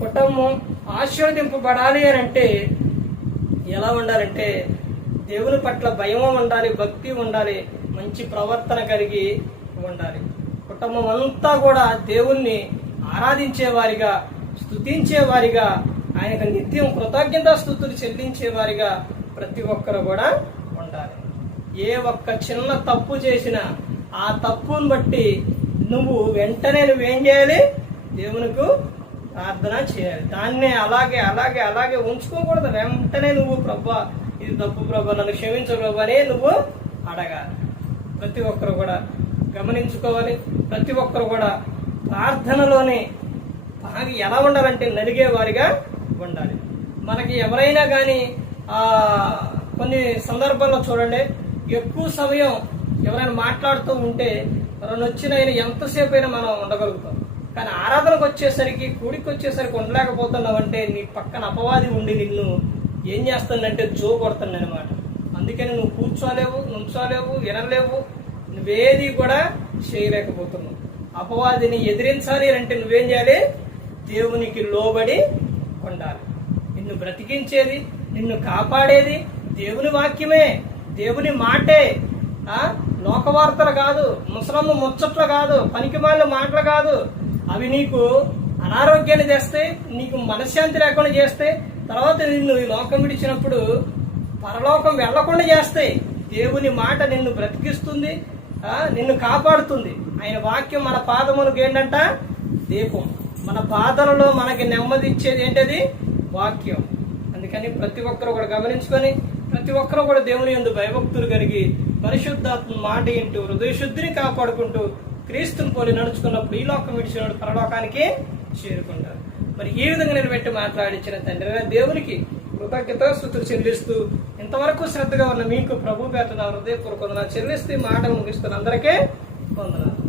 కుటుంబం ఆశీర్వదింపబడాలి అని అంటే ఎలా ఉండాలంటే దేవుని పట్ల భయం ఉండాలి భక్తి ఉండాలి మంచి ప్రవర్తన కలిగి ఉండాలి. కుటుంబం అంతా కూడా దేవుణ్ణి ఆరాధించే వారిగా స్తుతించే వారిగా ఆయనకు నిత్యం కృతజ్ఞతా స్థుతులు చెల్లించేవారిగా ప్రతి ఒక్కరు కూడా ఉండాలి. ఏ ఒక్క చిన్న తప్పు చేసినా ఆ తప్పును బట్టి నువ్వు వెంటనే నువ్వేం చేయాలి? దేవునికి ప్రార్థన చేయాలి. దాన్నే అలాగే అలాగే అలాగే ఉంచుకోకూడదు. వెంటనే నువ్వు ప్రభా ఇది తప్పు ప్రభా నన్ను క్షమించు ప్రభా అని నువ్వు అడగాలి. ప్రతి ఒక్కరు కూడా గమనించుకోవాలి. ప్రతి ఒక్కరు కూడా ప్రార్థనలోనే బాగా ఎలా ఉండాలంటే నలిగే వారిగా ఉండాలి. మనకి ఎవరైనా కానీ ఆ కొన్ని సందర్భాల్లో చూడండి ఎక్కువ సమయం ఎవరైనా మాట్లాడుతూ ఉంటే ఎవరైనా వచ్చిన ఎంతసేపు అయినా మనం ఉండగలుగుతాం. కానీ ఆరాధనకు వచ్చేసరికి కూడికి వచ్చేసరికి ఉండలేకపోతున్నావు అంటే నీ పక్కన అపవాది ఉండి నిన్ను ఏం చేస్తుందంటే జో కొడుతుంది అనమాట అందుకని నువ్వు కూర్చోలేవు నుంచోలేవు వినలేవు నువ్వేది కూడా చేయలేకపోతున్నావు. అపవాదిని ఎదిరించాలి అంటే నువ్వేం చేయాలి? దేవునికి లోబడి ఉండాలి. నిన్ను బ్రతికించేది నిన్ను కాపాడేది దేవుని వాక్యమే దేవుని మాటే. లోకవార్తలు కాదు ముసలమ్మ ముచ్చట్లు కాదు పనికిమాల మాటలు కాదు. అవి నీకు అనారోగ్యాన్ని చేస్తాయి నీకు మనశ్శాంతి లేకుండా చేస్తే తర్వాత నిన్ను ఈ లోకం విడిచినప్పుడు పరలోకం వెళ్ళకుండా చేస్తాయి దేవుని మాట నిన్ను బ్రతికిస్తుంది నిన్ను కాపాడుతుంది. ఆయన వాక్యం మన పాదములకు ఏంటంట? దీపం. మన బాధలలో మనకి నెమ్మది ఇచ్చేది ఏంటది? వాక్యం. అందుకని ప్రతి ఒక్కరు కూడా గమనించుకొని ప్రతి ఒక్కరు కూడా దేవుని యందు భయభక్తులు కలిగి పరిశుద్ధాత్మ మాట ఇంటూ హృదయశుద్ధిని కాపాడుకుంటూ క్రీస్తుని పోలి నడుచుకున్నప్పుడు ఈ లోకం విడిచినప్పుడు పరలోకానికి చేరుకుంటారు మరి ఈ విధంగా నేను పెట్టి మాట్లాడించిన తండ్రి దేవునికి కృతజ్ఞత స్థుతులు చెల్లిస్తూ ఇంతవరకు శ్రద్ధగా ఉన్న మీకు ప్రభు పేట నా హృదయపూర్వకంగా చెల్లిస్తూ మాట ముగిస్తున్న అందరికీ వందనాలు.